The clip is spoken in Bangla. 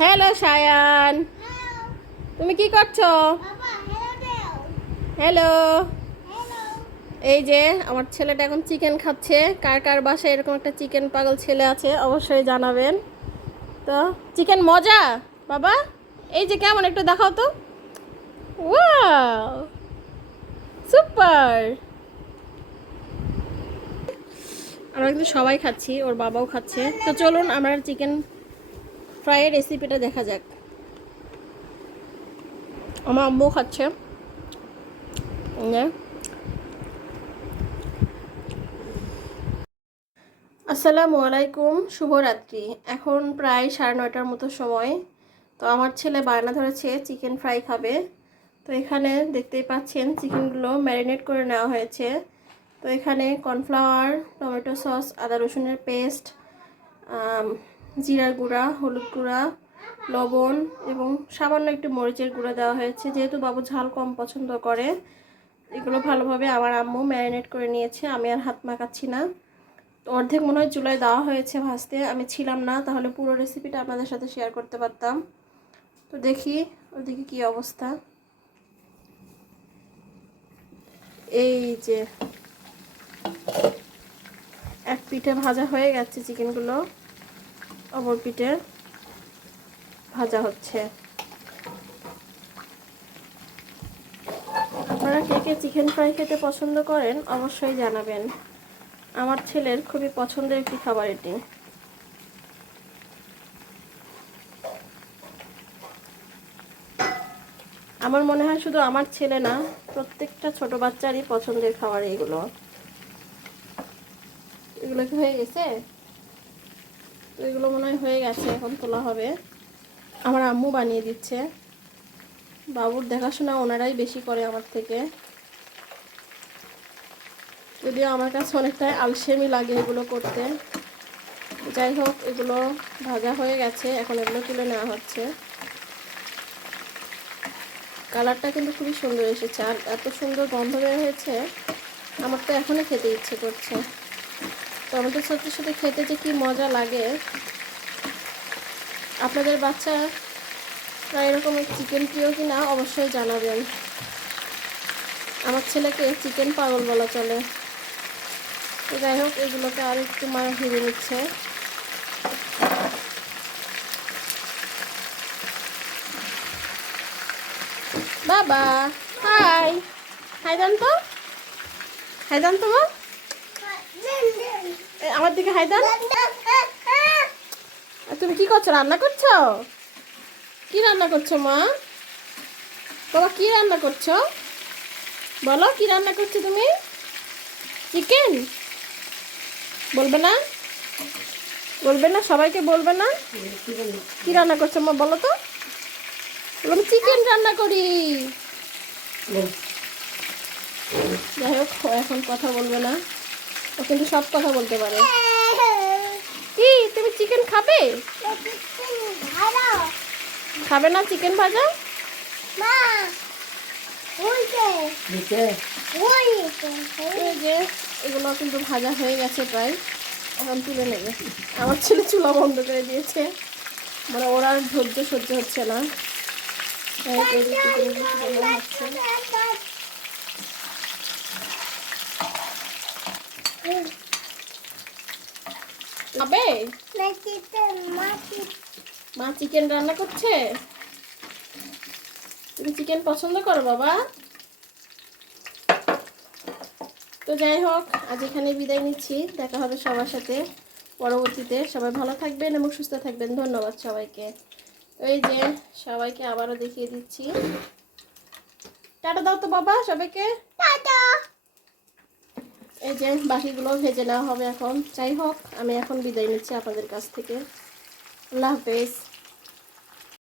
হ্যালো সায়ান তুমি কি করছ? হ্যালো এই যে আমার ছেলেটা এখন চিকেন খাচ্ছে। কার কার বাসায় এরকম একটা চিকেন পাগল ছেলে আছে অবশ্যই জানাবেন। তো চিকেন মজা? বাবা এই যে কেমন একটু দেখাও তো। সুপার আমরা কিন্তু সবাই খাচ্ছি ওর বাবাও খাচ্ছে। তো চলুন আমরা চিকেন ফ্রাইয়ের রেসিপিটা দেখা যাক। আমার আম্মু খাচ্ছে। এই যে। আসসালামু আলাইকুম, শুভরাত্রি। এখন প্রায় সাড়ে নয়টার মতো সময়। তো আমার ছেলে বায়না ধরেছে, চিকেন ফ্রাই খাবে। তো এখানে দেখতেই পাচ্ছেন চিকেনগুলো ম্যারিনেট করে নেওয়া হয়েছে। তো এখানে কর্নফ্লাওয়ার, টমেটো সস, আদা রসুনের পেস্ট জিরার গুঁড়া, হলুদ গুঁড়া, লবণ এবং সামান্য একটু মরিচের গুঁড়া দেওয়া হয়েছে। যেহেতু বাবু ঝাল কম পছন্দ করে, এগুলো ভালোভাবে আমার আম্মু ম্যারিনেট করে নিয়েছে। আমি আর হাত মাখাচ্ছি না। অর্ধেক মনে হয় চুলায় দেওয়া হয়েছে ভাজতে। আমি ছিলাম না, তাহলে পুরো রেসিপিটা আপনাদের সাথে শেয়ার করতে পারতাম। তো দেখি, ওদিকে কি অবস্থা। এই যে, এক পিঠে ভাজা হয়ে গেছে চিকেনগুলো অপর পিঠে ভাজা হচ্ছে। আপনারা কে কে চিকেন ফ্রাই খেতে পছন্দ করেন অবশ্যই জানাবেন। আমার ছেলের খুবই পছন্দের একটি খাবার এটি। আমার মনে হয় শুধু আমার ছেলে না, প্রত্যেকটা ছোট বাচ্চারই পছন্দের খাবার এগুলো। এগুলো কি হয়ে গেছে? তো এগুলো মনে হয় হয়ে গেছে, এখন তোলা হবে। আমার আম্মু বানিয়ে দিচ্ছে। বাবুর দেখাশোনা ওনারাই বেশি করে আমার থেকে। যদিও আমার কাছে অনেকটাই আলসেমি লাগে এগুলো করতে। যাই হোক, এগুলো ভাজা হয়ে গেছে, এখন এগুলো তুলে নেওয়া হচ্ছে। কালারটা কিন্তু খুবই সুন্দর এসেছে, আর এত সুন্দর গন্ধ বের হয়েছে, আমার তো এখনই খেতে ইচ্ছে করছে। টমেটো সসের সাথে খেতে যে কি মজা লাগে, আপনাদের বাচ্চা এরকম চিকেন প্রিয় কি না অবশ্যই জানাবেন। আমার ছেলেকে চিকেন পাগল বলা চলে। তো যাই হোক, এগুলোকে আর একটু মা ভেবে নিচ্ছে। বাবা, হাই। হাই দান তো হাই দান তোমার আমার দিকে হাই দান তুমি কি করছ? রান্না করছ? কি রান্না করছ মা? বাবা কি রান্না করছ? বলো কি রান্না করছ তুমি? চিকেন? বলবে না? বলবে না সবাইকে বলবে না? কি রান্না করছ মা বলো তো। বললাম চিকেন রান্না করি। যাই হোক এখন কথা বলবে না। ও কিন্তু সব কথা বলতে পারে কি তুমি চিকেন খাবে? খাবে না চিকেন ভাজা? এগুলো কিন্তু ভাজা হয়ে গেছে প্রায়। এখন তুলে নেবে। আমার ছেলে চুলা বন্ধ করে দিয়েছে। মানে ওর আর ধৈর্য সহ্য হচ্ছে না। হচ্ছে। খাবে মা চিকেন রান্না করছে? তুমি চিকেন পছন্দ করো বাবা। তো যাই হোক, আজ এখানে বিদায় নিচ্ছি। দেখা হবে সবার সাথে পরবর্তীতে। সবাই ভালো থাকবেন এবং সুস্থ থাকবেন। ধন্যবাদ সবাইকে। ওই যে সবাইকে আবারও দেখিয়ে দিচ্ছি। টাটা দাও তো বাবা সবাইকে। এই যে বাকিগুলো ভেজে নেওয়া হবে এখন। যাই হোক, আমি এখন বিদায় নিচ্ছি আপনাদের কাছ থেকে। আল্লাহ হাফেজ।